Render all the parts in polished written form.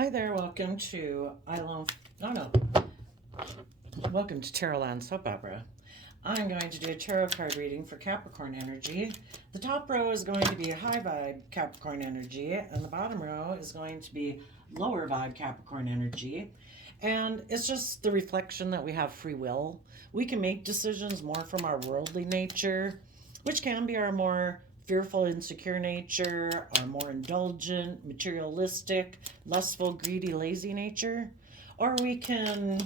Hi there, welcome to welcome to Tarotland Soap Opera. I'm going to do a tarot card reading for Capricorn energy. The top row is going to be high vibe Capricorn energy, and the bottom row is going to be lower vibe Capricorn energy. And it's just the reflection that we have free will. We can make decisions more from our worldly nature, which can be our more fearful, insecure nature, our more indulgent, materialistic, lustful, greedy, lazy nature. Or we can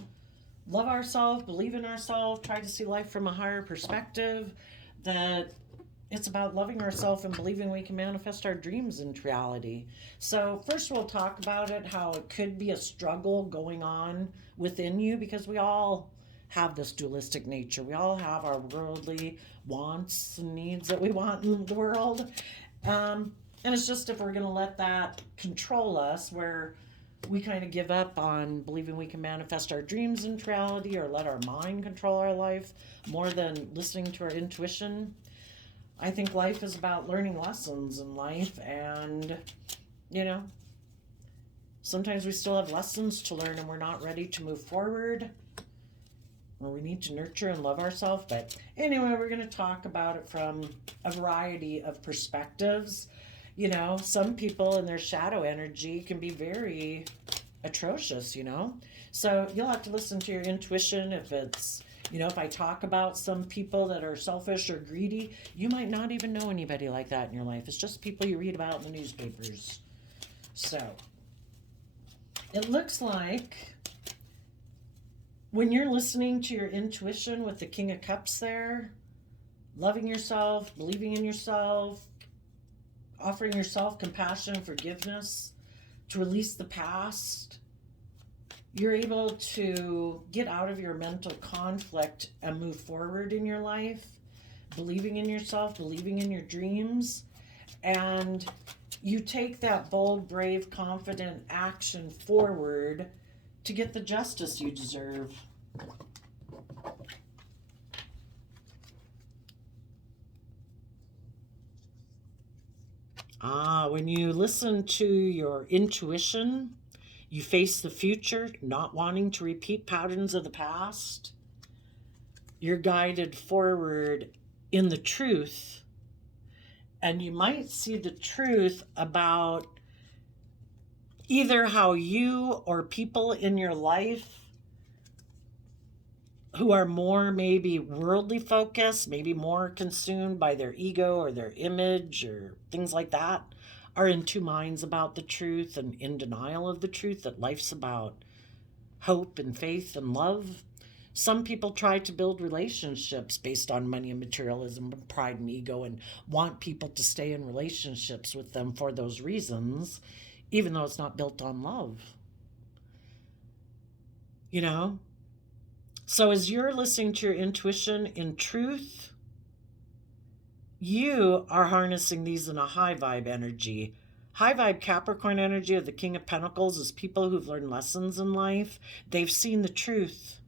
love ourselves, believe in ourselves, try to see life from a higher perspective, that it's about loving ourselves and believing we can manifest our dreams into reality. So, first, we'll talk about it, how it could be a struggle going on within you, because we all have this dualistic nature. We all have our worldly wants and needs that we want in the world. And it's just if we're going to let that control us, where we kind of give up on believing we can manifest our dreams into reality or let our mind control our life more than listening to our intuition. I think life is about learning lessons in life, and, you know, sometimes we still have lessons to learn and we're not ready to move forward, or we need to nurture and love ourselves. But anyway, we're going to talk about it from a variety of perspectives. You know, some people in their shadow energy can be very atrocious, you know? So you'll have to listen to your intuition. If it's, if I talk about some people that are selfish or greedy, you might not even know anybody like that in your life. It's just people you read about in the newspapers. So it looks like when you're listening to your intuition with the King of Cups there, loving yourself, believing in yourself, offering yourself compassion and forgiveness to release the past, you're able to get out of your mental conflict and move forward in your life, believing in yourself, believing in your dreams, and you take that bold, brave, confident action forward to get the justice you deserve. When you listen to your intuition, you face the future, not wanting to repeat patterns of the past. You're guided forward in the truth, and you might see the truth about either how you or people in your life who are more maybe worldly focused, maybe more consumed by their ego or their image or things like that, are in two minds about the truth and in denial of the truth, that life's about hope and faith and love. Some people try to build relationships based on money and materialism and pride and ego, and want people to stay in relationships with them for those reasons, even though it's not built on love. You know? So as you're listening to your intuition in truth, you are harnessing these in a high vibe energy. High vibe Capricorn energy of the King of Pentacles is people who've learned lessons in life. They've seen the truth.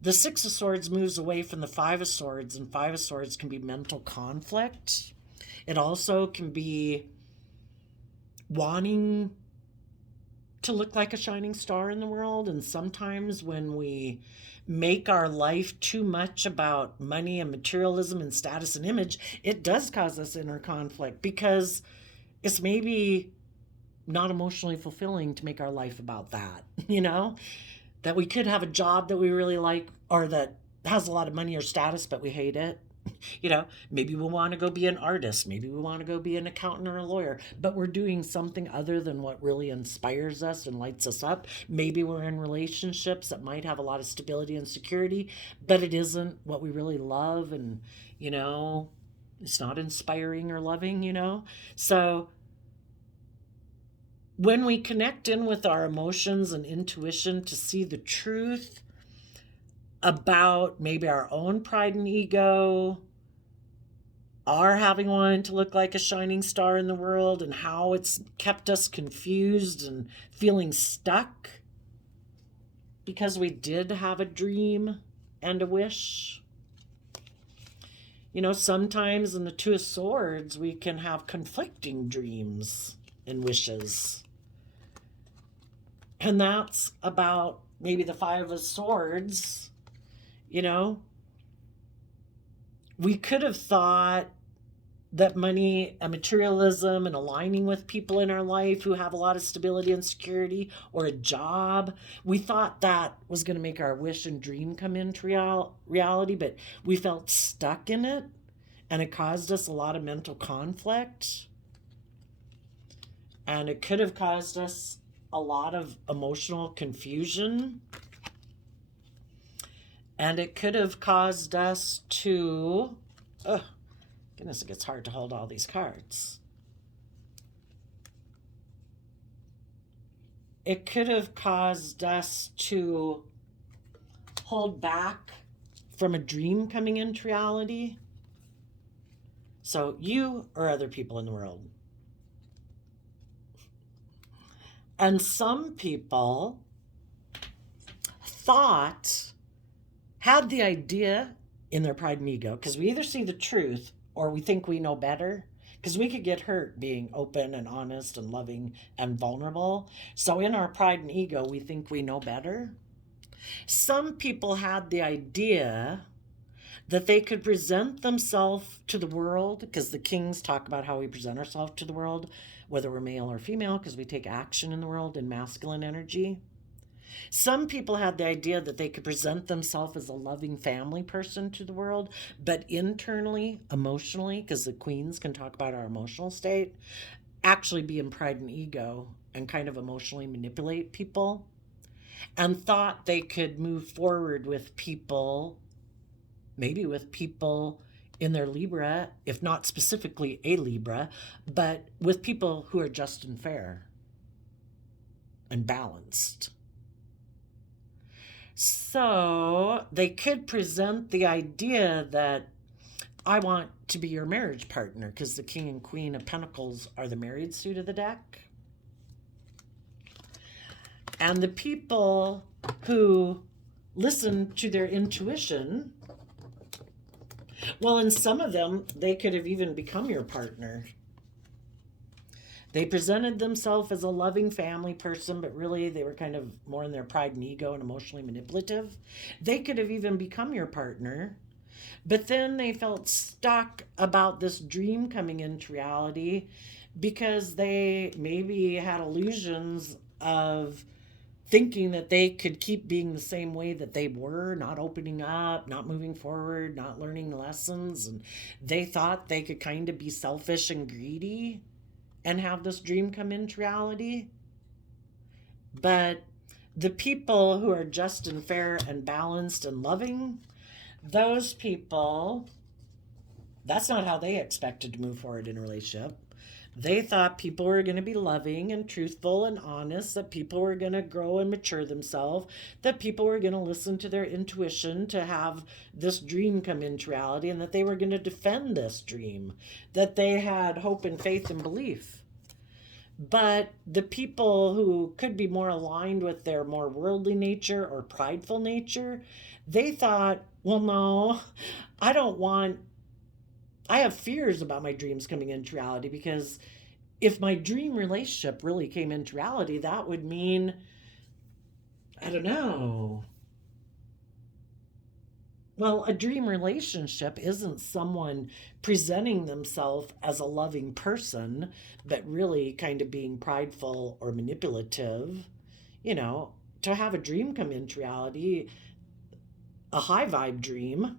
The Six of Swords moves away from the Five of Swords, and Five of Swords can be mental conflict. It also can be wanting to look like a shining star in the world. And sometimes when we make our life too much about money and materialism and status and image, it does cause us inner conflict, because it's maybe not emotionally fulfilling to make our life about that, that we could have a job that we really like, or that has a lot of money or status, but we hate it. Maybe we want to go be an artist. Maybe we want to go be an accountant or a lawyer, but we're doing something other than what really inspires us and lights us up. Maybe we're in relationships that might have a lot of stability and security, but it isn't what we really love. And, it's not inspiring or loving. So when we connect in with our emotions and intuition to see the truth about maybe our own pride and ego, our having wanted to look like a shining star in the world, and how it's kept us confused and feeling stuck because we did have a dream and a wish. Sometimes in the Two of Swords, we can have conflicting dreams and wishes. And that's about maybe the Five of Swords. You know, we could have thought that money and materialism and aligning with people in our life who have a lot of stability and security or a job, we thought that was going to make our wish and dream come into reality, but we felt stuck in it, and it caused us a lot of mental conflict, and it could have caused us a lot of emotional confusion, and it could have caused us to goodness, it gets hard to hold all these cards. It could have caused us to hold back from a dream coming into reality. So you or other people in the world. And some people had the idea in their pride and ego, because we either see the truth or we think we know better, because we could get hurt being open and honest and loving and vulnerable. So in our pride and ego, we think we know better. Some people had the idea that they could present themselves to the world, because the kings talk about how we present ourselves to the world, whether we're male or female, because we take action in the world in masculine energy. Some people had the idea that they could present themselves as a loving family person to the world, but internally, emotionally, because the queens can talk about our emotional state, actually be in pride and ego and kind of emotionally manipulate people, and thought they could move forward with people, maybe with people in their Libra, if not specifically a Libra, but with people who are just and fair and balanced. So they could present the idea that I want to be your marriage partner, because the King and Queen of Pentacles are the married suit of the deck. And the people who listen to their intuition, well, in some of them, they could have even become your partner. They presented themselves as a loving family person, but really they were kind of more in their pride and ego and emotionally manipulative. They could have even become your partner, but then they felt stuck about this dream coming into reality because they maybe had illusions of thinking that they could keep being the same way that they were, not opening up, not moving forward, not learning lessons. And they thought they could kind of be selfish and greedy and have this dream come into reality. But the people who are just and fair and balanced and loving, those people, that's not how they expected to move forward in a relationship. They thought people were going to be loving and truthful and honest, that people were going to grow and mature themselves, that people were going to listen to their intuition to have this dream come into reality, and that they were going to defend this dream, that they had hope and faith and belief. But the people who could be more aligned with their more worldly nature or prideful nature, they thought, well, no, I have fears about my dreams coming into reality, because if my dream relationship really came into reality, that would mean, I don't know. Well, a dream relationship isn't someone presenting themselves as a loving person, but really kind of being prideful or manipulative. To have a dream come into reality, a high vibe dream,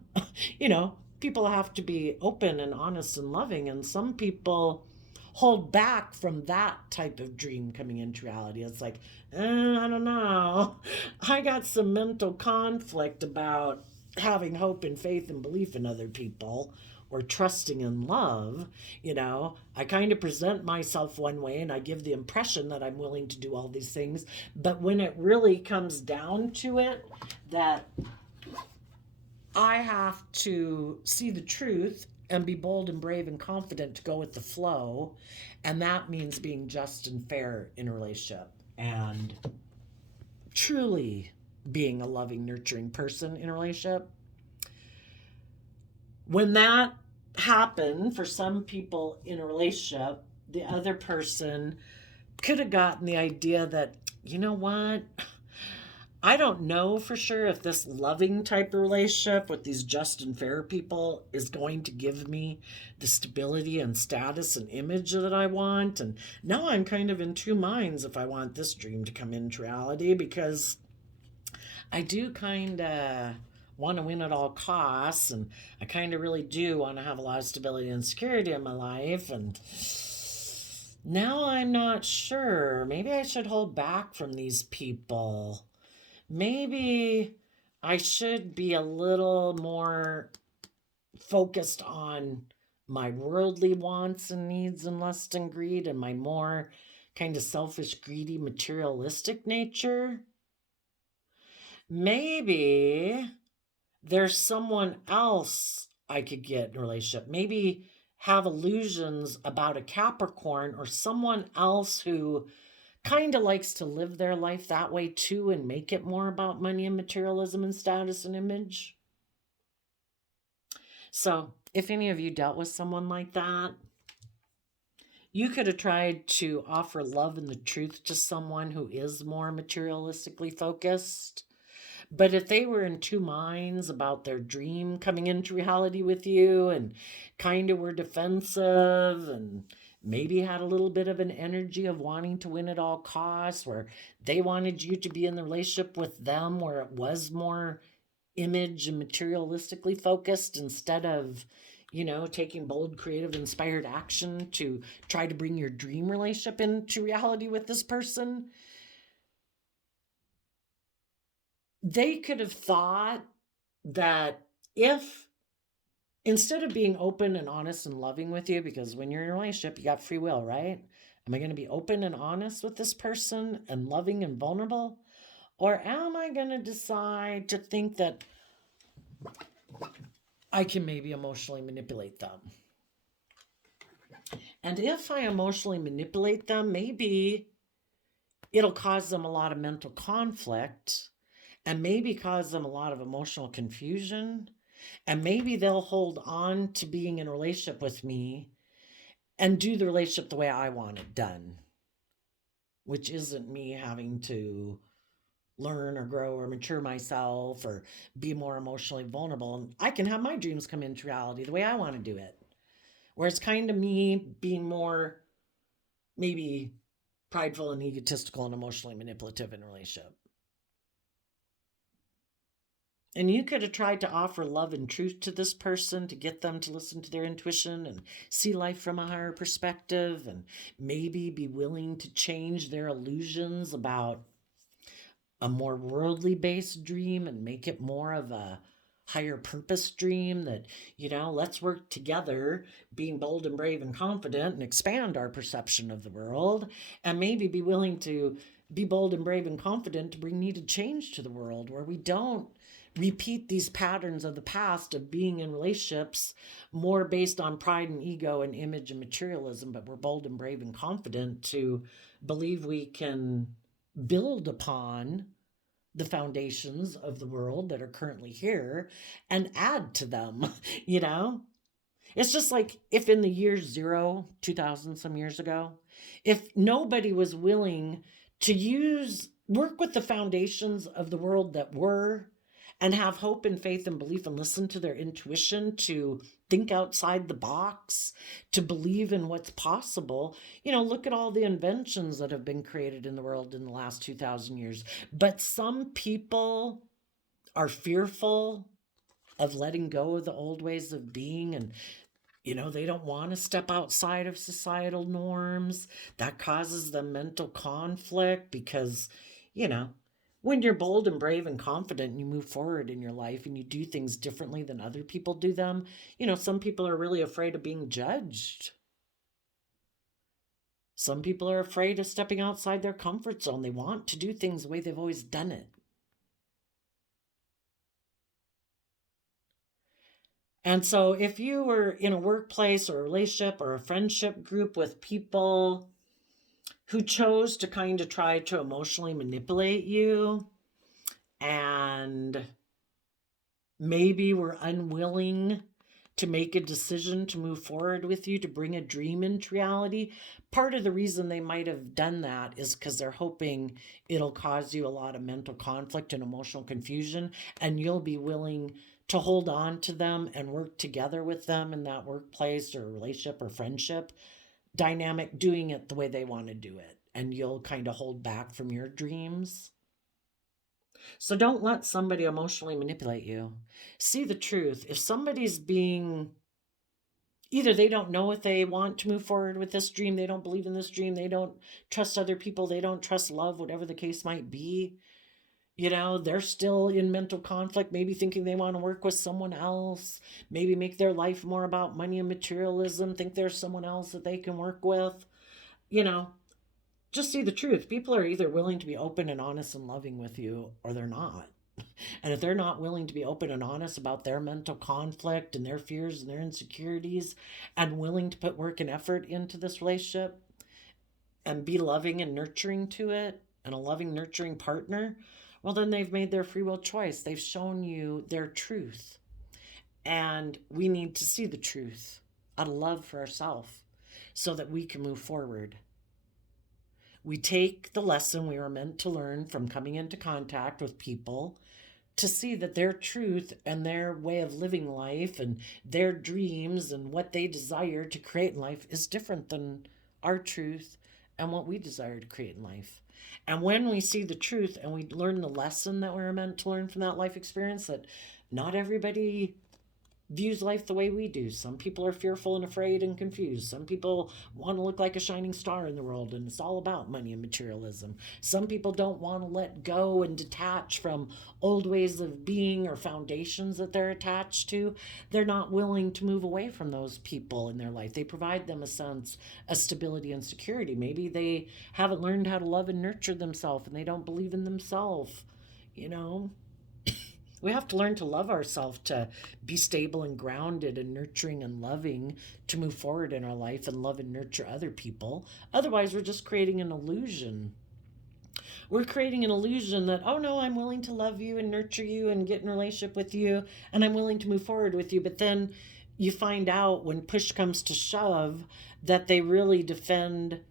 people have to be open and honest and loving. And some people hold back from that type of dream coming into reality. It's like, I don't know. I got some mental conflict about having hope and faith and belief in other people, or trusting in love. I kind of present myself one way and I give the impression that I'm willing to do all these things. But when it really comes down to it, that I have to see the truth and be bold and brave and confident to go with the flow. And that means being just and fair in a relationship, and truly being a loving, nurturing person in a relationship. When that happened for some people in a relationship, the other person could have gotten the idea that, you know what? I don't know for sure if this loving type of relationship with these just and fair people is going to give me the stability and status and image that I want. And now I'm kind of in two minds if I want this dream to come into reality, because I do kind of want to win at all costs, and I kind of really do want to have a lot of stability and security in my life. And now I'm not sure. Maybe I should hold back from these people. Maybe I should be a little more focused on my worldly wants and needs and lust and greed, and my more kind of selfish, greedy, materialistic nature. Maybe there's someone else I could get in a relationship. Maybe have illusions about a Capricorn or someone else who kind of likes to live their life that way too and make it more about money and materialism and status and image. So, if any of you dealt with someone like that, you could have tried to offer love and the truth to someone who is more materialistically focused. But if they were in two minds about their dream coming into reality with you and kind of were defensive and maybe had a little bit of an energy of wanting to win at all costs, where they wanted you to be in the relationship with them where it was more image and materialistically focused instead of, taking bold, creative, inspired action to try to bring your dream relationship into reality with this person, they could have thought that if, instead of being open and honest and loving with you, because when you're in a relationship, you got free will, right? Am I going to be open and honest with this person and loving and vulnerable? Or am I going to decide to think that I can maybe emotionally manipulate them? And if I emotionally manipulate them, maybe it'll cause them a lot of mental conflict and maybe cause them a lot of emotional confusion. And maybe they'll hold on to being in a relationship with me and do the relationship the way I want it done, which isn't me having to learn or grow or mature myself or be more emotionally vulnerable. And I can have my dreams come into reality the way I want to do it. Where it's kind of me being more maybe prideful and egotistical and emotionally manipulative in a relationship. And you could have tried to offer love and truth to this person to get them to listen to their intuition and see life from a higher perspective, and maybe be willing to change their illusions about a more worldly based dream and make it more of a higher purpose dream that, let's work together, being bold and brave and confident, and expand our perception of the world, and maybe be willing to be bold and brave and confident to bring needed change to the world, where we don't repeat these patterns of the past of being in relationships more based on pride and ego and image and materialism, but we're bold and brave and confident to believe we can build upon the foundations of the world that are currently here and add to them. It's just like if in the year zero, 2000 some years ago, if nobody was willing to work with the foundations of the world that were, and have hope and faith and belief and listen to their intuition, to think outside the box, to believe in what's possible. Look at all the inventions that have been created in the world in the last 2,000 years. But some people are fearful of letting go of the old ways of being, and they don't want to step outside of societal norms. That causes them mental conflict because, when you're bold and brave and confident and you move forward in your life and you do things differently than other people do them, some people are really afraid of being judged. Some people are afraid of stepping outside their comfort zone. They want to do things the way they've always done it. And so if you were in a workplace or a relationship or a friendship group with people who chose to kind of try to emotionally manipulate you and maybe were unwilling to make a decision to move forward with you, to bring a dream into reality. Part of the reason they might have done that is because they're hoping it'll cause you a lot of mental conflict and emotional confusion, and you'll be willing to hold on to them and work together with them in that workplace or relationship or friendship dynamic, doing it the way they want to do it. And you'll kind of hold back from your dreams. So don't let somebody emotionally manipulate you. See the truth. If somebody's being, either they don't know if they want to move forward with this dream, they don't believe in this dream, they don't trust other people, they don't trust love, whatever the case might be, they're still in mental conflict, maybe thinking they want to work with someone else, maybe make their life more about money and materialism, think there's someone else that they can work with, just see the truth. People are either willing to be open and honest and loving with you, or they're not. And if they're not willing to be open and honest about their mental conflict and their fears and their insecurities, and willing to put work and effort into this relationship and be loving and nurturing to it, and a loving, nurturing partner, well, then they've made their free will choice. They've shown you their truth. And we need to see the truth out of love for ourselves so that we can move forward. We take the lesson we were meant to learn from coming into contact with people to see that their truth and their way of living life and their dreams and what they desire to create in life is different than our truth and what we desire to create in life. And when we see the truth and we learn the lesson that we were meant to learn from that life experience, that not everybody views life the way we do. Some people are fearful and afraid and confused. Some people want to look like a shining star in the world, and it's all about money and materialism. Some people don't want to let go and detach from old ways of being or foundations that they're attached to. They're not willing to move away from those people in their life. They provide them a sense of stability and security. Maybe they haven't learned how to love and nurture themselves, and they don't believe in themselves, We have to learn to love ourselves, to be stable and grounded and nurturing and loving, to move forward in our life and love and nurture other people. Otherwise, we're just creating an illusion. We're creating an illusion that, oh no, I'm willing to love you and nurture you and get in a relationship with you, and I'm willing to move forward with you. But then you find out when push comes to shove that they really defend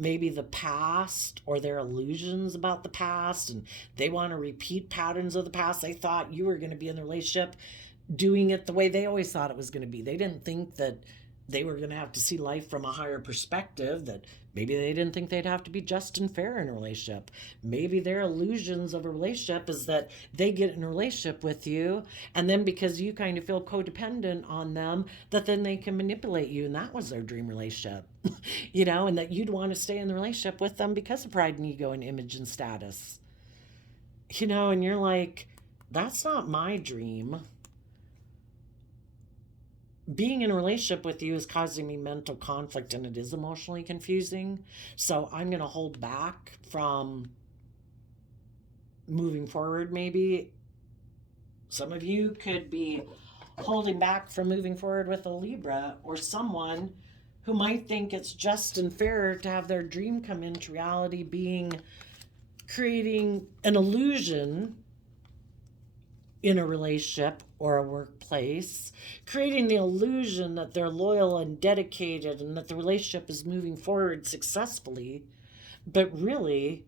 maybe the past or their illusions about the past, and they want to repeat patterns of the past. They thought you were going to be in the relationship doing it the way they always thought it was going to be. They didn't think that they were going to have to see life from a higher perspective, that maybe they didn't think they'd have to be just and fair in a relationship. Maybe their illusions of a relationship is that they get in a relationship with you, and then because you kind of feel codependent on them, that then they can manipulate you, and that was their dream relationship. And that you'd want to stay in the relationship with them because of pride and ego and image and status. And you're like, that's not my dream. Being in a relationship with you is causing me mental conflict, and it is emotionally confusing. So I'm going to hold back from moving forward. Maybe some of you could be holding back from moving forward with a Libra or someone who might think it's just and fair to have their dream come into reality, creating an illusion in a relationship or a workplace, creating the illusion that they're loyal and dedicated and that the relationship is moving forward successfully. But really,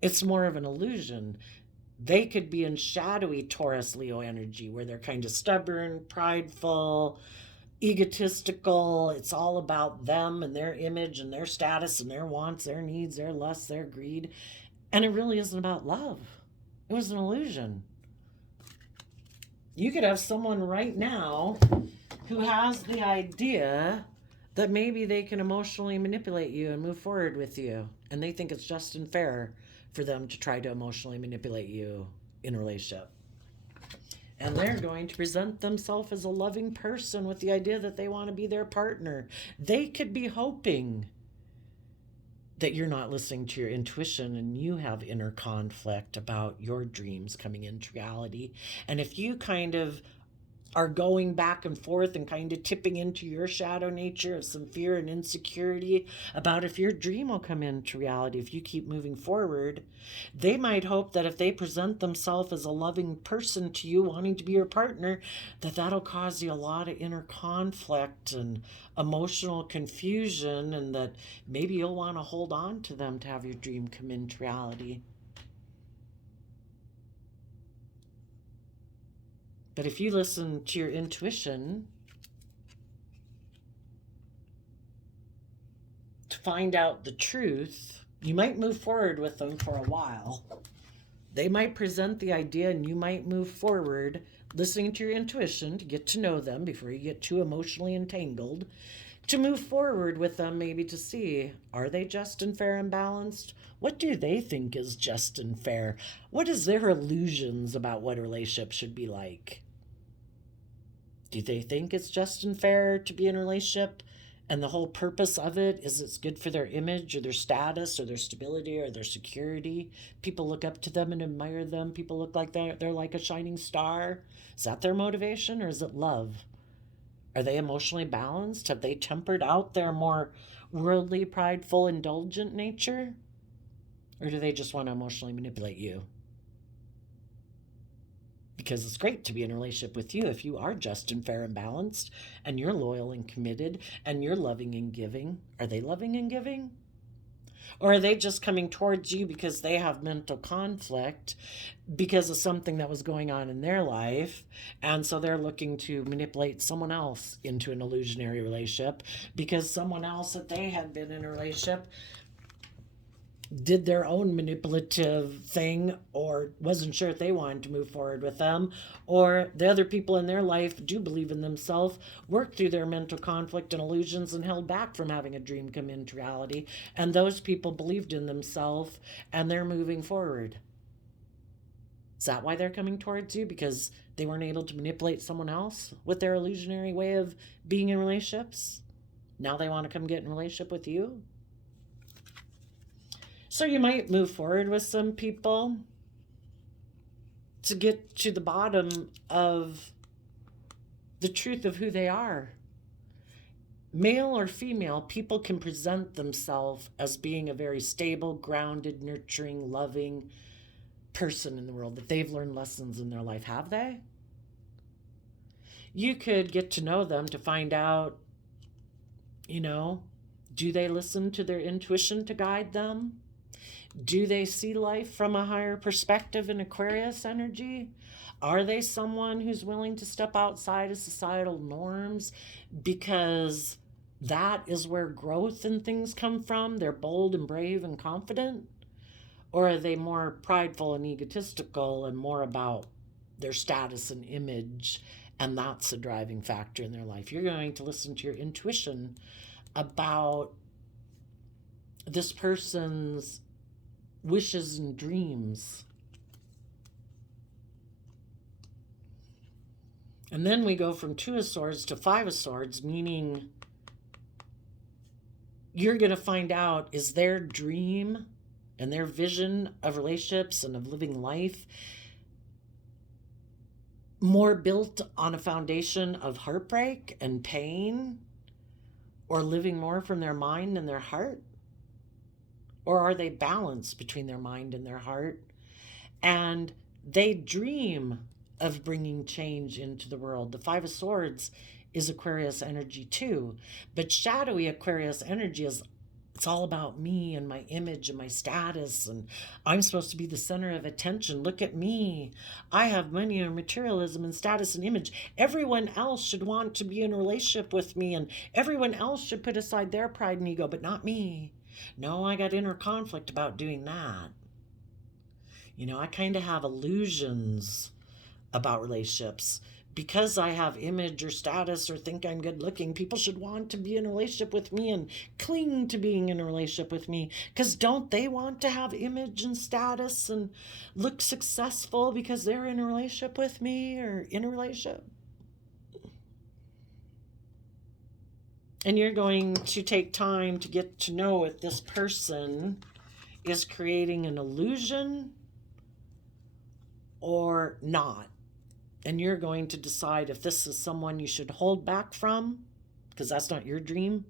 it's more of an illusion. They could be in shadowy Taurus Leo energy, where they're kind of stubborn, prideful, egotistical. It's all about them and their image and their status and their wants, their needs, their lusts, their greed. And it really isn't about love. It was an illusion. You could have someone right now who has the idea that maybe they can emotionally manipulate you and move forward with you, and they think it's just and fair for them to try to emotionally manipulate you in a relationship. And they're going to present themselves as a loving person with the idea that they want to be their partner. They could be hoping that you're not listening to your intuition and you have inner conflict about your dreams coming into reality. And if you kind of are going back and forth and kind of tipping into your shadow nature of some fear and insecurity about if your dream will come into reality if you keep moving forward. They might hope that if they present themselves as a loving person to you, wanting to be your partner, that'll cause you a lot of inner conflict and emotional confusion, and that maybe you'll want to hold on to them to have your dream come into reality. But if you listen to your intuition to find out the truth, you might move forward with them for a while. They might present the idea and you might move forward listening to your intuition to get to know them before you get too emotionally entangled, to move forward with them, maybe to see, are they just and fair and balanced? What do they think is just and fair? What is their illusions about what a relationship should be like? Do they think it's just and fair to be in a relationship and the whole purpose of it is it's good for their image or their status or their stability or their security? People look up to them and admire them. People look like they're like a shining star. Is that their motivation, or is it love? Are they emotionally balanced? Have they tempered out their more worldly, prideful, indulgent nature? Or do they just want to emotionally manipulate you? Because it's great to be in a relationship with you if you are just and fair and balanced and you're loyal and committed and you're loving and giving. Are they loving and giving? Or are they just coming towards you because they have mental conflict because of something that was going on in their life, and so they're looking to manipulate someone else into an illusionary relationship because someone else that they had been in a relationship did their own manipulative thing or wasn't sure if they wanted to move forward with them, or the other people in their life do believe in themselves, worked through their mental conflict and illusions and held back from having a dream come into reality, and those people believed in themselves and they're moving forward. Is that why they're coming towards you? Because they weren't able to manipulate someone else with their illusionary way of being in relationships? Now they want to come get in a relationship with you? So you might move forward with some people to get to the bottom of the truth of who they are. Male or female, people can present themselves as being a very stable, grounded, nurturing, loving person in the world, that they've learned lessons in their life. Have they? You could get to know them to find out, do they listen to their intuition to guide them? Do they see life from a higher perspective in Aquarius energy? Are they someone who's willing to step outside of societal norms because that is where growth and things come from? They're bold and brave and confident? Or are they more prideful and egotistical and more about their status and image, and that's a driving factor in their life? You're going to listen to your intuition about this person's wishes and dreams. And then we go from 2 of Swords to 5 of Swords, meaning you're going to find out, is their dream and their vision of relationships and of living life more built on a foundation of heartbreak and pain, or living more from their mind and their heart? Or are they balanced between their mind and their heart? And they dream of bringing change into the world. The 5 of Swords is Aquarius energy too. But shadowy Aquarius energy is, it's all about me and my image and my status. And I'm supposed to be the center of attention. Look at me. I have money and materialism and status and image. Everyone else should want to be in a relationship with me. And everyone else should put aside their pride and ego, but not me. No, I got inner conflict about doing that. I kind of have illusions about relationships. Because I have image or status or think I'm good looking, people should want to be in a relationship with me and cling to being in a relationship with me. Because don't they want to have image and status and look successful because they're in a relationship with me or in a relationship? And you're going to take time to get to know if this person is creating an illusion or not. And you're going to decide if this is someone you should hold back from, because that's not your dream,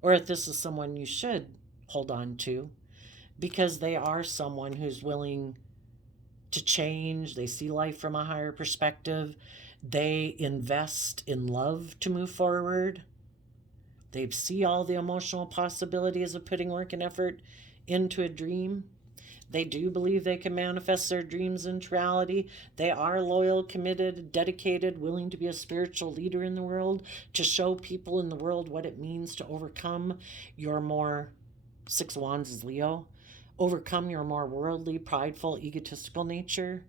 or if this is someone you should hold on to, because they are someone who's willing to change. They see life from a higher perspective. They invest in love to move forward. They see all the emotional possibilities of putting work and effort into a dream. They do believe they can manifest their dreams into reality. They are loyal, committed, dedicated, willing to be a spiritual leader in the world, to show people in the world what it means to overcome your more, Six of Wands is Leo, overcome your more worldly, prideful, egotistical nature,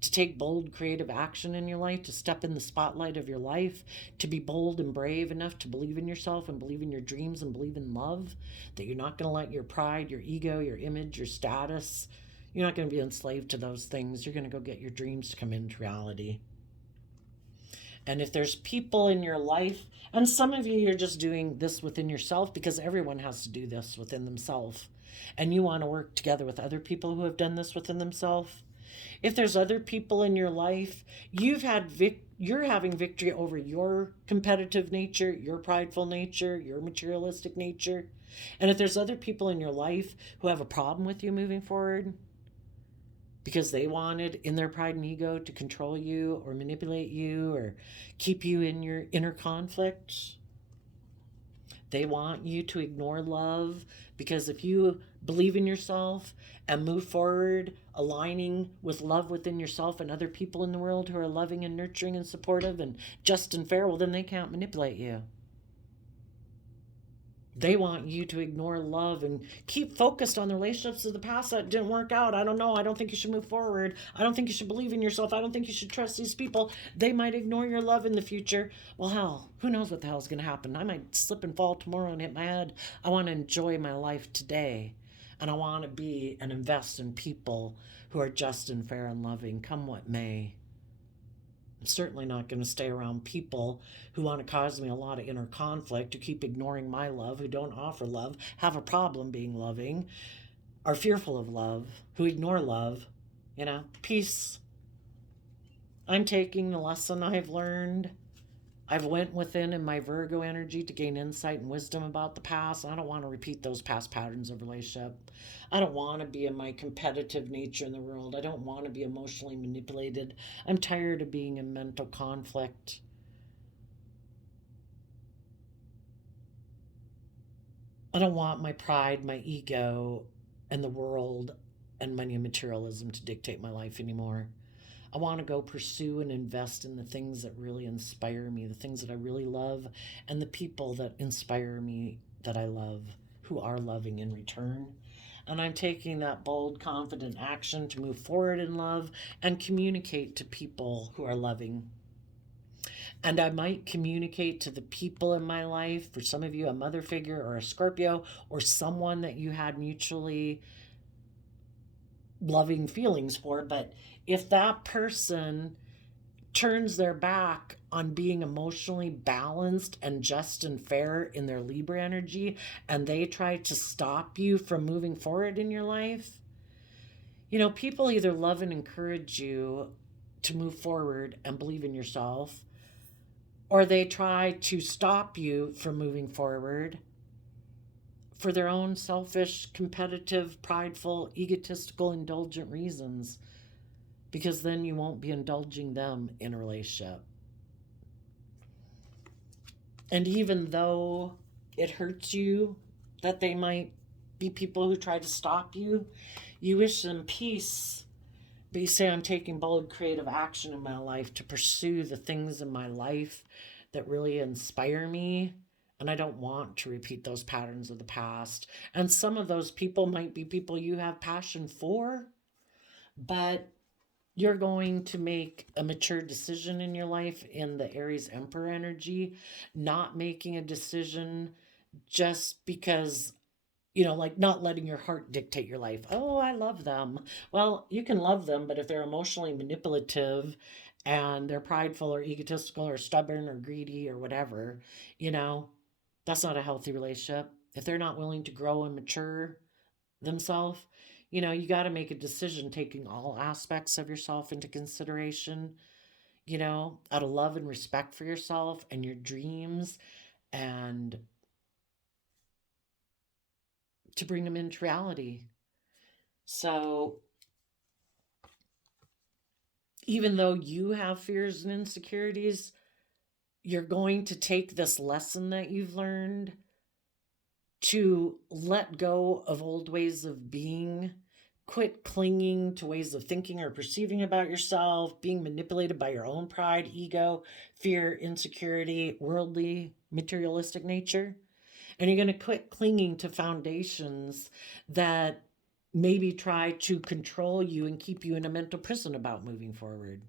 to take bold, creative action in your life, to step in the spotlight of your life, to be bold and brave enough to believe in yourself and believe in your dreams and believe in love, that you're not going to let your pride, your ego, your image, your status, you're not going to be enslaved to those things. You're going to go get your dreams to come into reality. And if there's people in your life, and some of you, you're just doing this within yourself because everyone has to do this within themselves, and you want to work together with other people who have done this within themselves. If there's other people in your life, you're having victory over your competitive nature, your prideful nature, your materialistic nature. And if there's other people in your life who have a problem with you moving forward because they wanted in their pride and ego to control you or manipulate you or keep you in your inner conflict, they want you to ignore love, because if you believe in yourself and move forward, aligning with love within yourself and other people in the world who are loving and nurturing and supportive and just and fair, well, then they can't manipulate you. They want you to ignore love and keep focused on the relationships of the past that didn't work out. I don't know. I don't think you should move forward. I don't think you should believe in yourself. I don't think you should trust these people. They might ignore your love in the future. Well, hell, who knows what the hell is going to happen? I might slip and fall tomorrow and hit my head. I want to enjoy my life today. And I want to be and invest in people who are just and fair and loving, come what may. I'm certainly not going to stay around people who want to cause me a lot of inner conflict, who keep ignoring my love, who don't offer love, have a problem being loving, are fearful of love, who ignore love. Peace. I'm taking the lesson I've learned. I've went within in my Virgo energy to gain insight and wisdom about the past. I don't want to repeat those past patterns of relationship. I don't want to be in my competitive nature in the world. I don't want to be emotionally manipulated. I'm tired of being in mental conflict. I don't want my pride, my ego, and the world and money and materialism to dictate my life anymore. I want to go pursue and invest in the things that really inspire me, the things that I really love, and the people that inspire me that I love, who are loving in return. And I'm taking that bold, confident action to move forward in love and communicate to people who are loving. And I might communicate to the people in my life, for some of you, a mother figure or a Scorpio, or someone that you had mutually loving feelings for. But if that person turns their back on being emotionally balanced and just and fair in their Libra energy, and they try to stop you from moving forward in your life, people either love and encourage you to move forward and believe in yourself, or they try to stop you from moving forward for their own selfish, competitive, prideful, egotistical, indulgent reasons, because then you won't be indulging them in a relationship. And even though it hurts you that they might be people who try to stop you, you wish them peace. But you say, I'm taking bold, creative action in my life to pursue the things in my life that really inspire me. And I don't want to repeat those patterns of the past. And some of those people might be people you have passion for, but you're going to make a mature decision in your life in the Aries Emperor energy, not making a decision just because, like not letting your heart dictate your life. Oh, I love them. Well, you can love them, but if they're emotionally manipulative and they're prideful or egotistical or stubborn or greedy or whatever, that's not a healthy relationship. If they're not willing to grow and mature themselves, you got to make a decision taking all aspects of yourself into consideration. out of love and respect for yourself and your dreams, and to bring them into reality. So even though you have fears and insecurities, you're going to take this lesson that you've learned to let go of old ways of being, quit clinging to ways of thinking or perceiving about yourself, being manipulated by your own pride, ego, fear, insecurity, worldly, materialistic nature. And you're going to quit clinging to foundations that maybe try to control you and keep you in a mental prison about moving forward.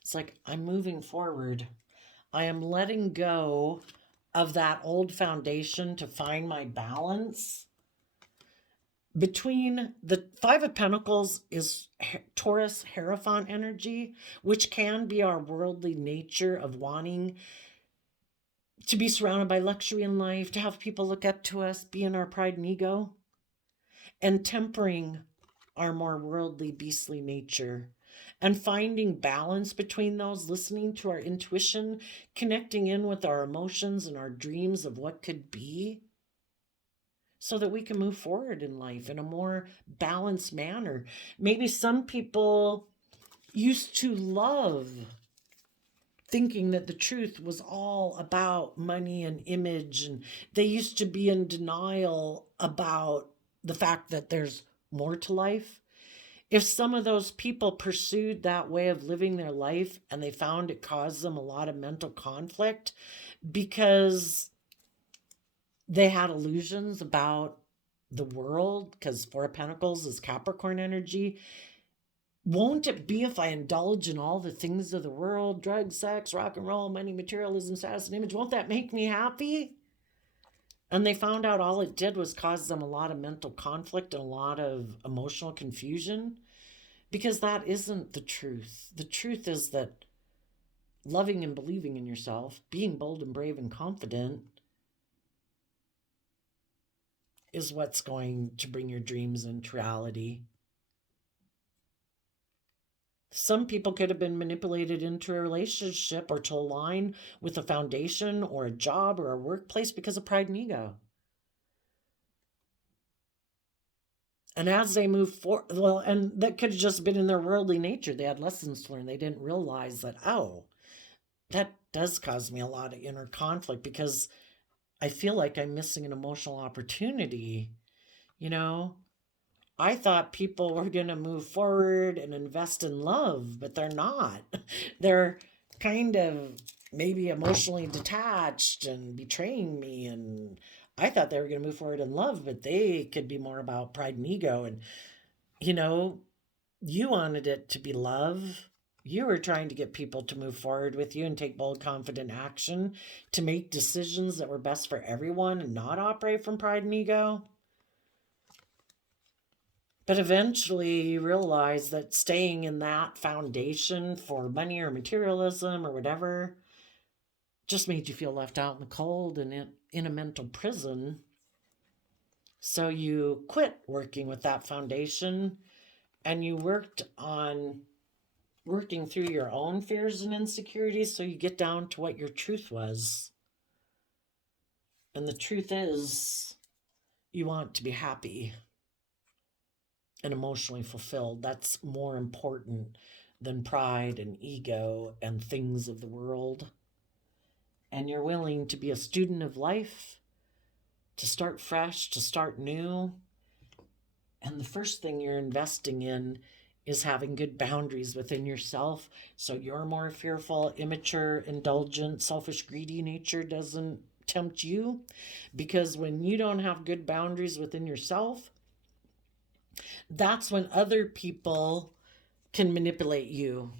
It's like, I'm moving forward. I am letting go of that old foundation to find my balance. Between the Five of Pentacles is Taurus Hierophant energy, which can be our worldly nature of wanting to be surrounded by luxury in life, to have people look up to us, be in our pride and ego, and tempering our more worldly, beastly nature. And finding balance between those, listening to our intuition, connecting in with our emotions and our dreams of what could be, so that we can move forward in life in a more balanced manner. Maybe some people used to love thinking that the truth was all about money and image, and they used to be in denial about the fact that there's more to life. If some of those people pursued that way of living their life and they found it caused them a lot of mental conflict because they had illusions about the world, because Four of Pentacles is Capricorn energy. Won't it be if I indulge in all the things of the world, drugs, sex, rock and roll, money, materialism, status, and image, won't that make me happy? And they found out all it did was cause them a lot of mental conflict and a lot of emotional confusion, because that isn't the truth. The truth is that loving and believing in yourself, being bold and brave and confident, is what's going to bring your dreams into reality. Some people could have been manipulated into a relationship or to align with a foundation or a job or a workplace because of pride and ego. And as they move forward, well, and that could have just been in their worldly nature. They had lessons to learn. They didn't realize that, oh, that does cause me a lot of inner conflict because I feel like I'm missing an emotional opportunity. I thought people were going to move forward and invest in love, but they're not. They're kind of maybe emotionally detached and betraying me. And I thought they were going to move forward in love, but they could be more about pride and ego. And, you wanted it to be love. You were trying to get people to move forward with you and take bold, confident action to make decisions that were best for everyone and not operate from pride and ego. But eventually you realize that staying in that foundation for money or materialism or whatever just made you feel left out in the cold and in a mental prison. So you quit working with that foundation and you worked on working through your own fears and insecurities, so you get down to what your truth was. And the truth is, you want to be happy and emotionally fulfilled. That's more important than pride and ego and things of the world. And you're willing to be a student of life, to start fresh, to start new. And the first thing you're investing in is having good boundaries within yourself, so your more fearful, immature, indulgent, selfish, greedy nature doesn't tempt you. Because when you don't have good boundaries within yourself, that's when other people can manipulate you.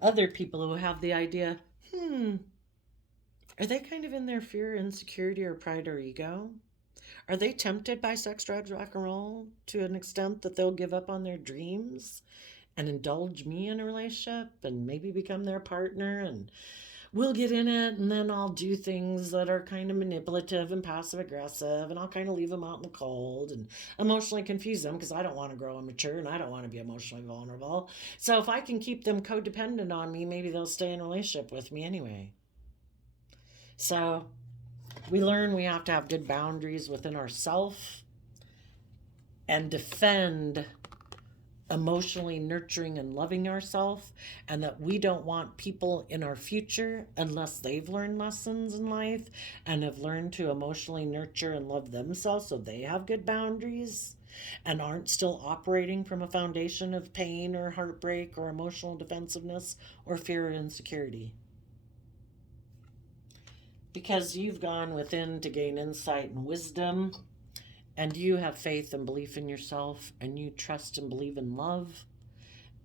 Other people who have the idea, are they kind of in their fear, insecurity, or pride or ego? Are they tempted by sex, drugs, rock and roll to an extent that they'll give up on their dreams and indulge me in a relationship and maybe become their partner? And we'll get in it, and then I'll do things that are kind of manipulative and passive aggressive, and I'll kind of leave them out in the cold and emotionally confuse them because I don't want to grow and mature and I don't want to be emotionally vulnerable. So if I can keep them codependent on me, maybe they'll stay in a relationship with me anyway. So we learn we have to have good boundaries within ourselves and defend emotionally nurturing and loving ourselves, and that we don't want people in our future unless they've learned lessons in life and have learned to emotionally nurture and love themselves so they have good boundaries and aren't still operating from a foundation of pain or heartbreak or emotional defensiveness or fear or insecurity. Because you've gone within to gain insight and wisdom, and you have faith and belief in yourself, and you trust and believe in love.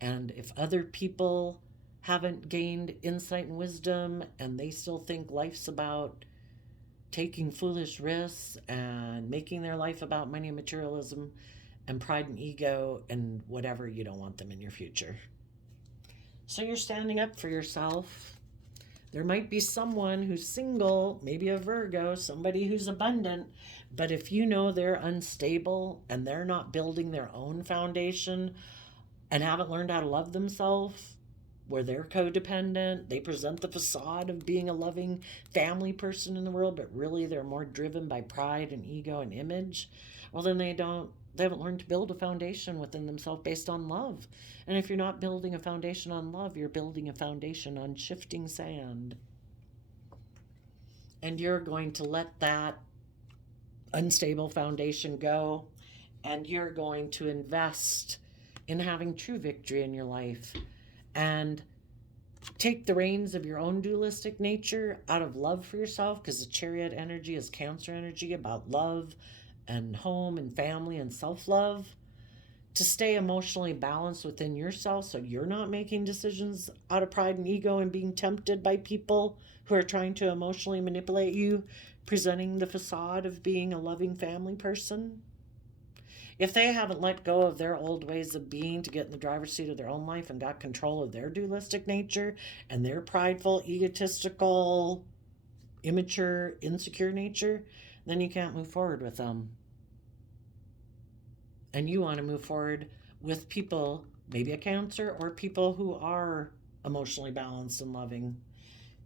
And if other people haven't gained insight and wisdom and they still think life's about taking foolish risks and making their life about money and materialism and pride and ego and whatever, you don't want them in your future. So you're standing up for yourself. There might be someone who's single, maybe a Virgo, somebody who's abundant, but if you know they're unstable and they're not building their own foundation and haven't learned how to love themselves, where they're codependent, they present the facade of being a loving family person in the world, but really they're more driven by pride and ego and image, well, then they haven't learned to build a foundation within themselves based on love. And if you're not building a foundation on love, you're building a foundation on shifting sand. And you're going to let that unstable foundation go, and you're going to invest in having true victory in your life and take the reins of your own dualistic nature out of love for yourself, because the chariot energy is Cancer energy about love and home and family and self-love, to stay emotionally balanced within yourself so you're not making decisions out of pride and ego and being tempted by people who are trying to emotionally manipulate you, presenting the facade of being a loving family person. If they haven't let go of their old ways of being to get in the driver's seat of their own life and got control of their dualistic nature and their prideful, egotistical, immature, insecure nature, then you can't move forward with them. And you want to move forward with people, maybe a Cancer, or people who are emotionally balanced and loving.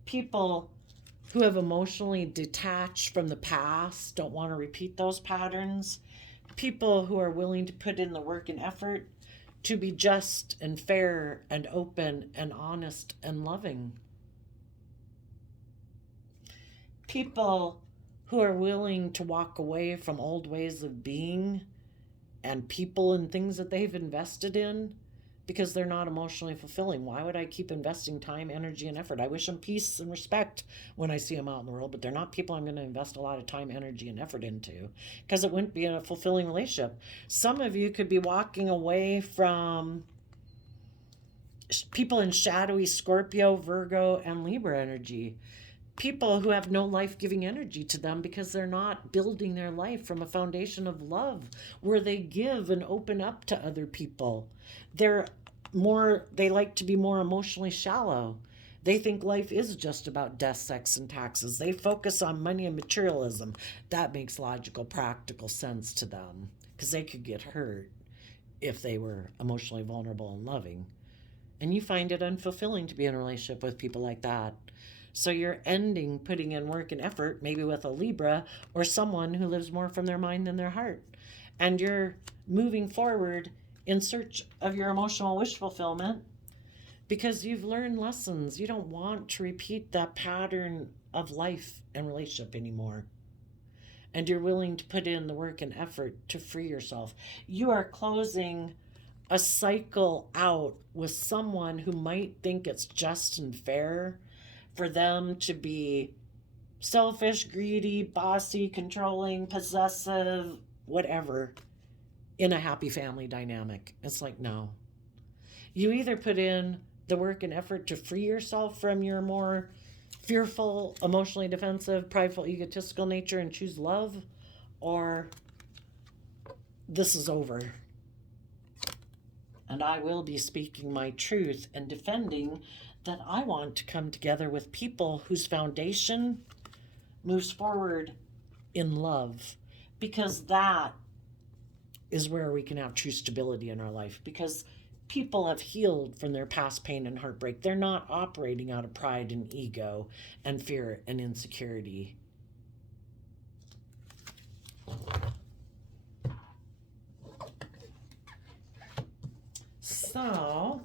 People who have emotionally detached from the past, don't want to repeat those patterns. People who are willing to put in the work and effort to be just and fair and open and honest and loving. People who are willing to walk away from old ways of being and people and things that they've invested in because they're not emotionally fulfilling. Why would I keep investing time, energy, and effort? I wish them peace and respect when I see them out in the world, but they're not people I'm going to invest a lot of time, energy, and effort into, because it wouldn't be a fulfilling relationship. Some of you could be walking away from people in shadowy Scorpio, Virgo, and Libra energy. People who have no life-giving energy to them because they're not building their life from a foundation of love where they give and open up to other people. They like to be more emotionally shallow. They think life is just about death, sex, and taxes. They focus on money and materialism. That makes logical, practical sense to them because they could get hurt if they were emotionally vulnerable and loving. And you find it unfulfilling to be in a relationship with people like that. So you're ending putting in work and effort, maybe with a Libra or someone who lives more from their mind than their heart. And you're moving forward in search of your emotional wish fulfillment because you've learned lessons. You don't want to repeat that pattern of life and relationship anymore. And you're willing to put in the work and effort to free yourself. You are closing a cycle out with someone who might think it's just and fair for them to be selfish, greedy, bossy, controlling, possessive, whatever, in a happy family dynamic. It's like, no. You either put in the work and effort to free yourself from your more fearful, emotionally defensive, prideful, egotistical nature and choose love, or this is over. And I will be speaking my truth and defending that I want to come together with people whose foundation moves forward in love, because that is where we can have true stability in our life, because people have healed from their past pain and heartbreak. They're not operating out of pride and ego and fear and insecurity. So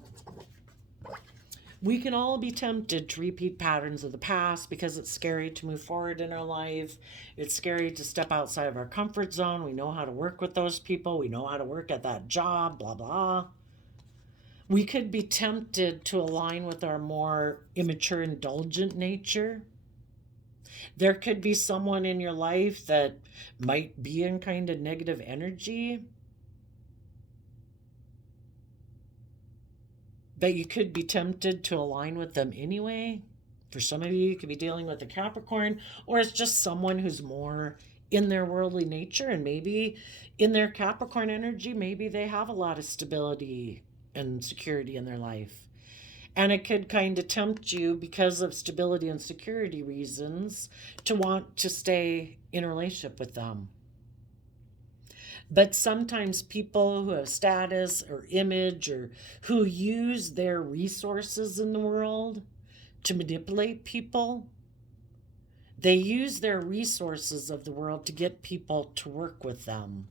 we can all be tempted to repeat patterns of the past because it's scary to move forward in our life. It's scary to step outside of our comfort zone. We know how to work with those people. We know how to work at that job, blah, blah. We could be tempted to align with our more immature, indulgent nature. There could be someone in your life that might be in kind of negative energy, but you could be tempted to align with them anyway. For some of you, you could be dealing with a Capricorn, or it's just someone who's more in their worldly nature, and maybe in their Capricorn energy, maybe they have a lot of stability and security in their life. And it could kind of tempt you, because of stability and security reasons, to want to stay in a relationship with them. But sometimes people who have status or image, or who use their resources in the world to manipulate people, they use their resources of the world to get people to work with them.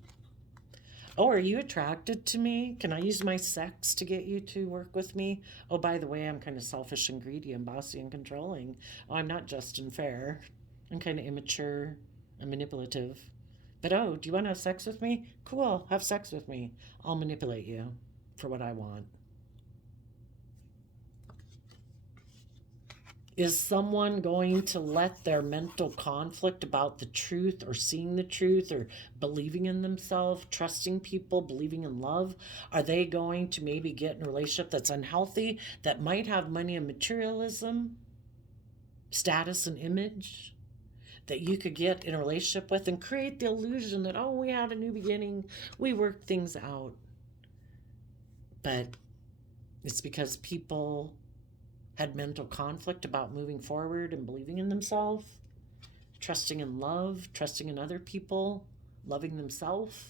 Oh, are you attracted to me? Can I use my sex to get you to work with me? Oh, by the way, I'm kind of selfish and greedy and bossy and controlling. Oh, I'm not just and fair. I'm kind of immature and manipulative. But oh, do you want to have sex with me? Cool, have sex with me. I'll manipulate you for what I want. Is someone going to let their mental conflict about the truth, or seeing the truth, or believing in themselves, trusting people, believing in love, are they going to maybe get in a relationship that's unhealthy, that might have money and materialism, status and image, that you could get in a relationship with and create the illusion that, oh, we had a new beginning, we worked things out? But it's because people had mental conflict about moving forward and believing in themselves, trusting in love, trusting in other people, loving themselves.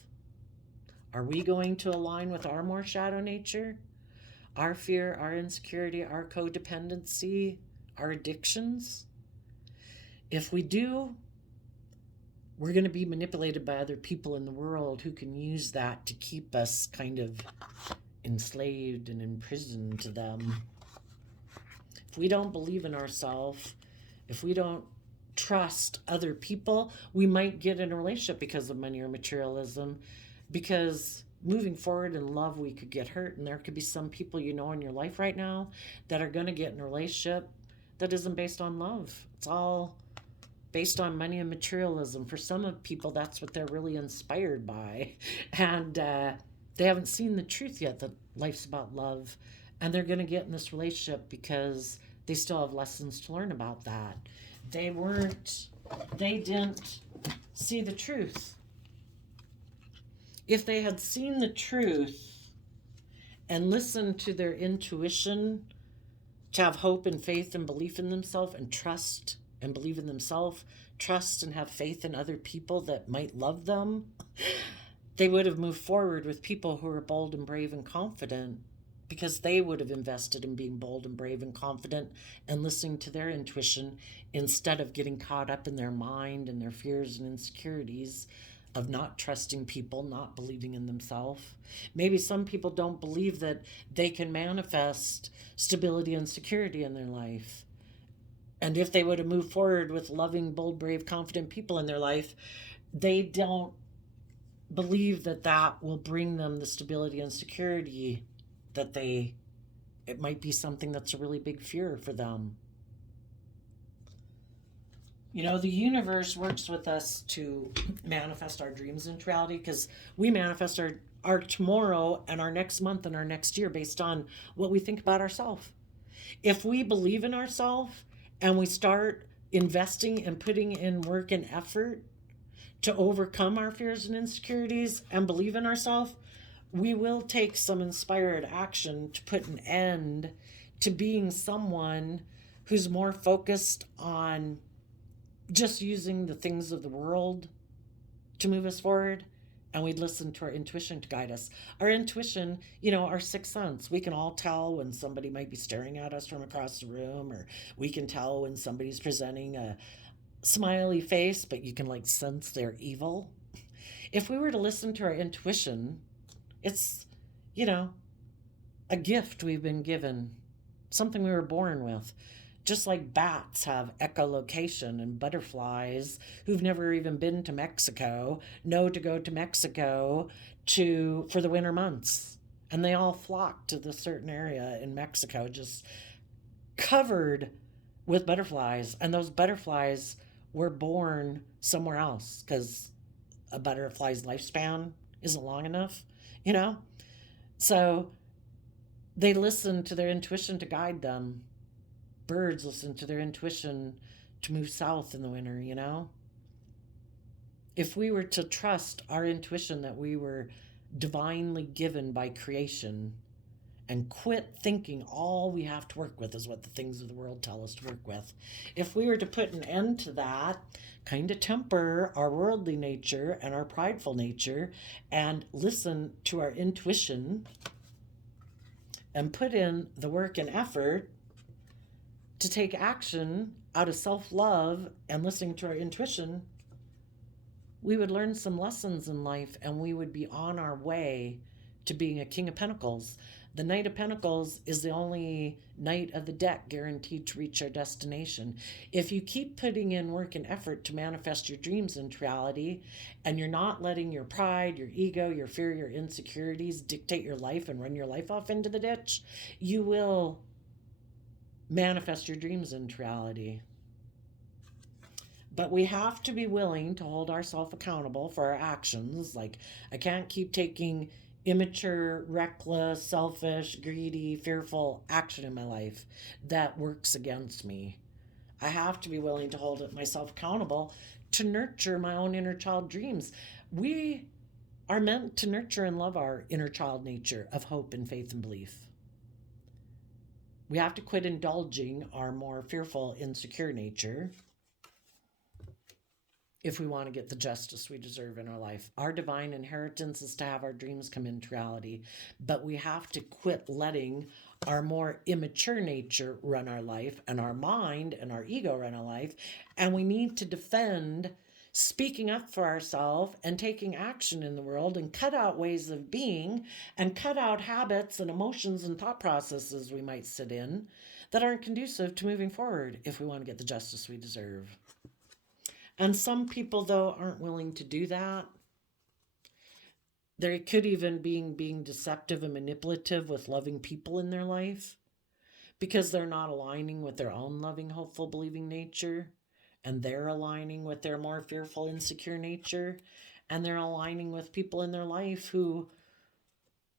Are we going to align with our more shadow nature, our fear, our insecurity, our codependency, our addictions? If we do, we're going to be manipulated by other people in the world who can use that to keep us kind of enslaved and imprisoned to them. If we don't believe in ourselves, if we don't trust other people, we might get in a relationship because of money or materialism, because moving forward in love, we could get hurt. And there could be some people you know in your life right now that are going to get in a relationship that isn't based on love. It's all based on money and materialism. For some of people, that's what they're really inspired by. And they haven't seen the truth yet, that life's about love. And they're going to get in this relationship because they still have lessons to learn about that. They didn't see the truth. If they had seen the truth and listened to their intuition, to have hope and faith and belief in themselves, and trust and believe in themselves, trust and have faith in other people that might love them, they would have moved forward with people who are bold and brave and confident, because they would have invested in being bold and brave and confident and listening to their intuition, instead of getting caught up in their mind and their fears and insecurities of not trusting people, not believing in themselves. Maybe some people don't believe that they can manifest stability and security in their life. And if they would have moved forward with loving, bold, brave, confident people in their life, they don't believe that that will bring them the stability and security that it might be something that's a really big fear for them. You know, the universe works with us to manifest our dreams into reality, because we manifest our tomorrow and our next month and our next year based on what we think about ourselves. If we believe in ourselves and we start investing and putting in work and effort to overcome our fears and insecurities and believe in ourselves, we will take some inspired action to put an end to being someone who's more focused on just using the things of the world to move us forward, and we'd listen to our intuition to guide us. Our intuition, our sixth sense, we can all tell when somebody might be staring at us from across the room, or we can tell when somebody's presenting a smiley face, but you can like sense they're evil. If we were to listen to our intuition, it's, you know, a gift we've been given, something we were born with. Just like bats have echolocation and butterflies who've never even been to Mexico know to go to Mexico for the winter months. And they all flock to this certain area in Mexico, just covered with butterflies. And those butterflies were born somewhere else because a butterfly's lifespan isn't long enough, you know? So they listen to their intuition to guide them. Birds listen to their intuition to move south in the winter, you know? If we were to trust our intuition that we were divinely given by creation and quit thinking all we have to work with is what the things of the world tell us to work with, if we were to put an end to that, kind of temper our worldly nature and our prideful nature and listen to our intuition and put in the work and effort to take action out of self-love and listening to our intuition, we would learn some lessons in life and we would be on our way to being a King of Pentacles. The Knight of Pentacles is the only knight of the deck guaranteed to reach our destination. If you keep putting in work and effort to manifest your dreams into reality, and you're not letting your pride, your ego, your fear, your insecurities dictate your life and run your life off into the ditch, you will manifest your dreams into reality. But we have to be willing to hold ourselves accountable for our actions. Like, I can't keep taking immature, reckless, selfish, greedy, fearful action in my life that works against me. I have to be willing to hold myself accountable to nurture my own inner child dreams. We are meant to nurture and love our inner child nature of hope and faith and belief. We have to quit indulging our more fearful, insecure nature if we want to get the justice we deserve in our life. Our divine inheritance is to have our dreams come into reality, but we have to quit letting our more immature nature run our life and our mind and our ego run our life. And we need to defend speaking up for ourselves and taking action in the world and cut out ways of being and cut out habits and emotions and thought processes we might sit in that aren't conducive to moving forward if we want to get the justice we deserve. And some people, though, aren't willing to do that. They could even being deceptive and manipulative with loving people in their life because they're not aligning with their own loving, hopeful, believing nature, and they're aligning with their more fearful, insecure nature, and they're aligning with people in their life who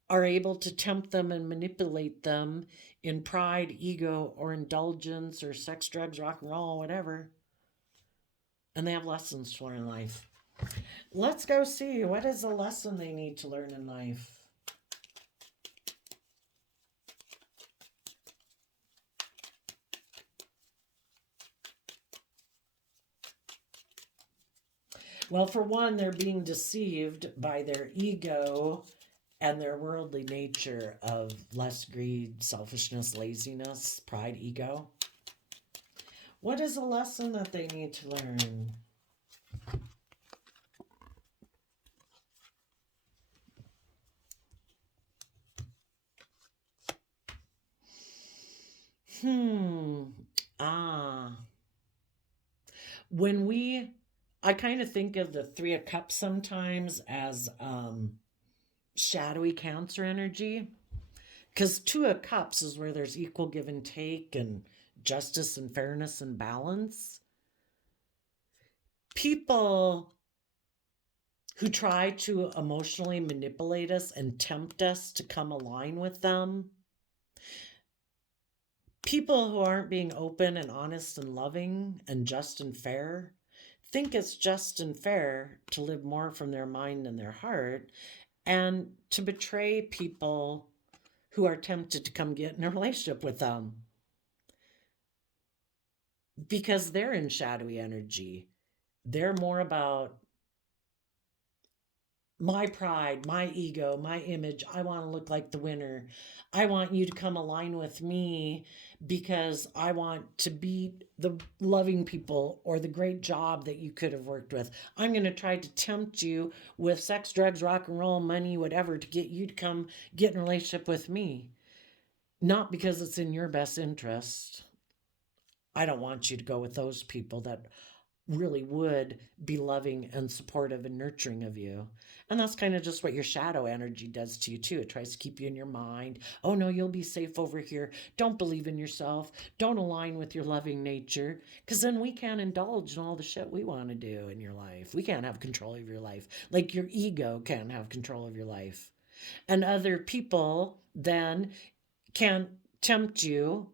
are able to tempt them and manipulate them in pride, ego, or indulgence, or sex, drugs, rock and roll, whatever. And they have lessons to learn in life. Let's go see what is the lesson they need to learn in life. Well, for one, they're being deceived by their ego and their worldly nature of lust, greed, selfishness, laziness, pride, ego. What is a lesson that they need to learn? I kind of think of the Three of Cups sometimes as shadowy Cancer energy, because Two of Cups is where there's equal give and take and justice and fairness and balance. People who try to emotionally manipulate us and tempt us to come align with them, people who aren't being open and honest and loving and just and fair, think it's just and fair to live more from their mind and their heart, and to betray people who are tempted to come get in a relationship with them because they're in shadowy energy. They're more about my pride, my ego, my image. I want to look like the winner. I want you to come align with me because I want to be the loving people or the great job that you could have worked with. I'm going to try to tempt you with sex, drugs, rock and roll, money, whatever, to get you to come get in a relationship with me. Not because it's in your best interest. I don't want you to go with those people that really would be loving and supportive and nurturing of you. And that's kind of just what your shadow energy does to you, too. It tries to keep you in your mind. Oh, no, you'll be safe over here. Don't believe in yourself. Don't align with your loving nature. Because then we can't indulge in all the shit we want to do in your life. We can't have control of your life. Like your ego can't have control of your life. And other people then can tempt you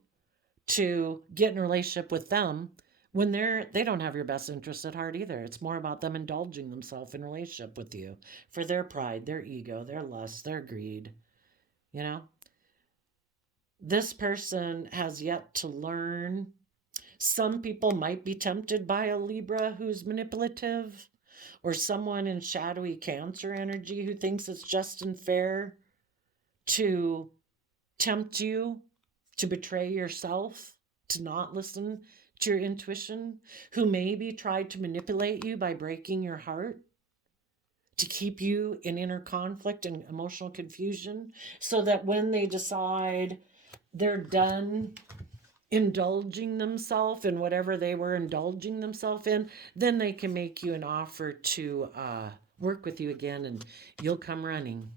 to get in a relationship with them when they don't have your best interest at heart either. It's more about them indulging themselves in relationship with you for their pride, their ego, their lust, their greed. You know, this person has yet to learn. Some people might be tempted by a Libra who's manipulative, or someone in shadowy Cancer energy who thinks it's just and fair to tempt you to betray yourself, to not listen to your intuition, who maybe tried to manipulate you by breaking your heart to keep you in inner conflict and emotional confusion, so that when they decide they're done indulging themselves in whatever they were indulging themselves in, then they can make you an offer to work with you again and you'll come running.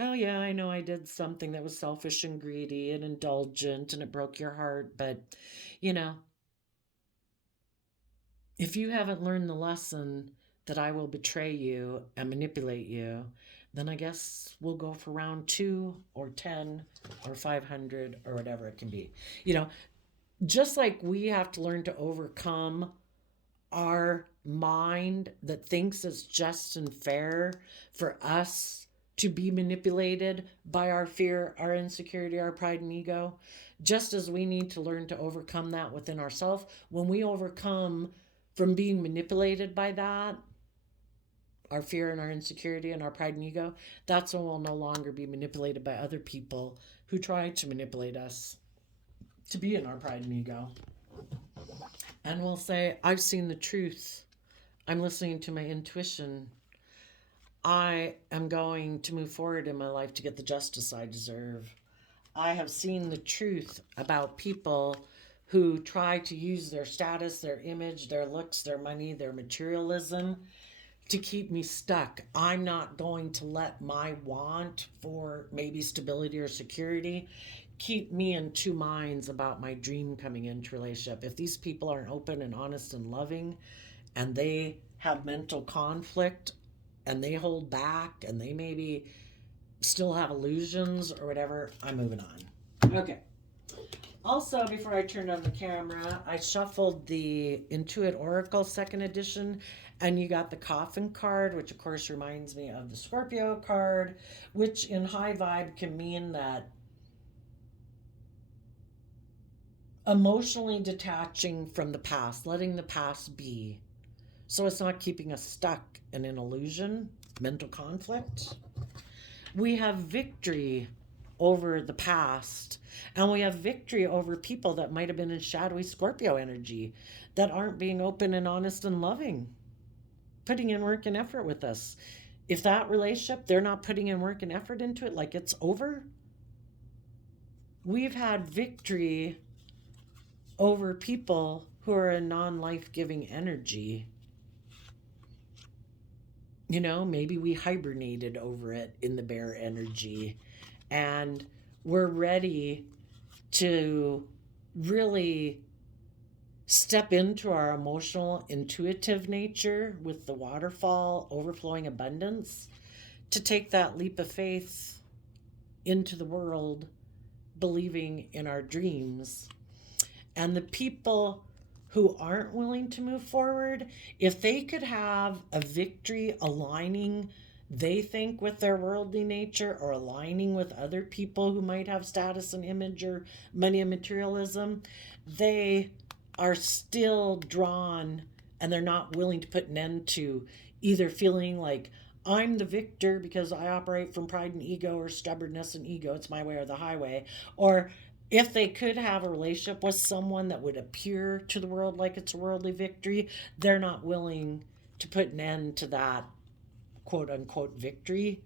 Oh, yeah, I know I did something that was selfish and greedy and indulgent and it broke your heart. But, you know, if you haven't learned the lesson that I will betray you and manipulate you, then I guess we'll go for round 2 or 10 or 500 or whatever it can be. You know, just like we have to learn to overcome our mind that thinks it's just and fair for us to be manipulated by our fear, our insecurity, our pride and ego, just as we need to learn to overcome that within ourselves. When we overcome from being manipulated by that, our fear and our insecurity and our pride and ego, that's when we'll no longer be manipulated by other people who try to manipulate us to be in our pride and ego. And we'll say, I've seen the truth. I'm listening to my intuition. I am going to move forward in my life to get the justice I deserve. I have seen the truth about people who try to use their status, their image, their looks, their money, their materialism to keep me stuck. I'm not going to let my want for maybe stability or security keep me in two minds about my dream coming into relationship. If these people aren't open and honest and loving and they have mental conflict and they hold back and they maybe still have illusions or whatever, I'm moving on. Okay. Also, before I turned on the camera, I shuffled the Intuit Oracle second edition, and you got the Coffin card, which of course reminds me of the Scorpio card, which in high vibe can mean that emotionally detaching from the past, letting the past be. So it's not keeping us stuck in an illusion, mental conflict. We have victory over the past, and we have victory over people that might have been in shadowy Scorpio energy that aren't being open and honest and loving, putting in work and effort with us. If that relationship, they're not putting in work and effort into it, like it's over. We've had victory over people who are in non-life-giving energy. You know, maybe we hibernated over it in the bear energy, and we're ready to really step into our emotional, intuitive nature with the waterfall, overflowing abundance, to take that leap of faith into the world, believing in our dreams. And the people who aren't willing to move forward, if they could have a victory aligning they think with their worldly nature or aligning with other people who might have status and image or money and materialism, they are still drawn and they're not willing to put an end to either feeling like I'm the victor because I operate from pride and ego or stubbornness and ego, it's my way or the highway, or if they could have a relationship with someone that would appear to the world like it's a worldly victory, they're not willing to put an end to that quote unquote victory.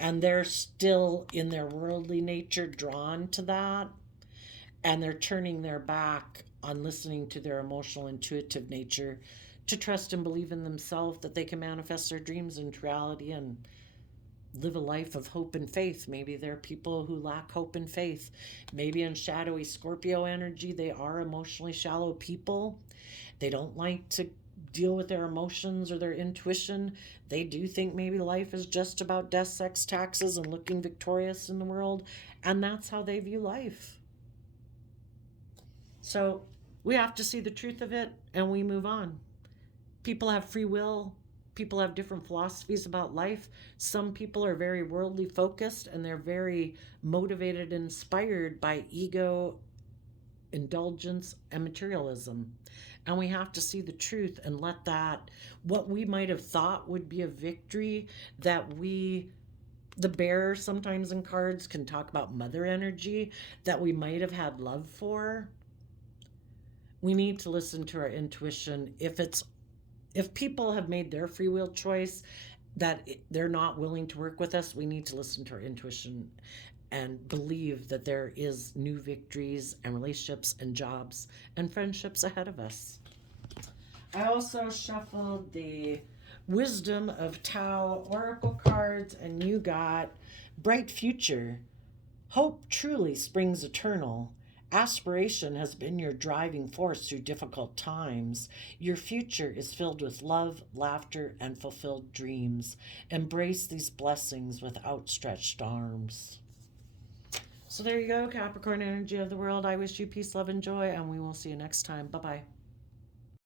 And they're still in their worldly nature drawn to that. And they're turning their back on listening to their emotional, intuitive nature to trust and believe in themselves that they can manifest their dreams into reality and live a life of hope and faith. Maybe there are people who lack hope and faith. Maybe in shadowy Scorpio energy, they are emotionally shallow people. They don't like to deal with their emotions or their intuition. They do think maybe life is just about death, sex, taxes, and looking victorious in the world. And that's how they view life. So we have to see the truth of it and we move on. People have free will. People have different philosophies about life. Some people are very worldly focused and they're very motivated and inspired by ego, indulgence, and materialism. And we have to see the truth and let that, what we might have thought would be a victory, that we, the bearer sometimes in cards can talk about mother energy, that we might have had love for. We need to listen to our intuition. If people have made their free will choice that they're not willing to work with us, we need to listen to our intuition and believe that there is new victories and relationships and jobs and friendships ahead of us. I also shuffled the Wisdom of Tao Oracle cards, and you got Bright Future. Hope truly springs eternal. Aspiration has been your driving force through difficult times. Your future is filled with love, laughter, and fulfilled dreams. Embrace these blessings with outstretched arms. So there you go, Capricorn energy of the world. I wish you peace, love, and joy, and we will see you next time. Bye-bye.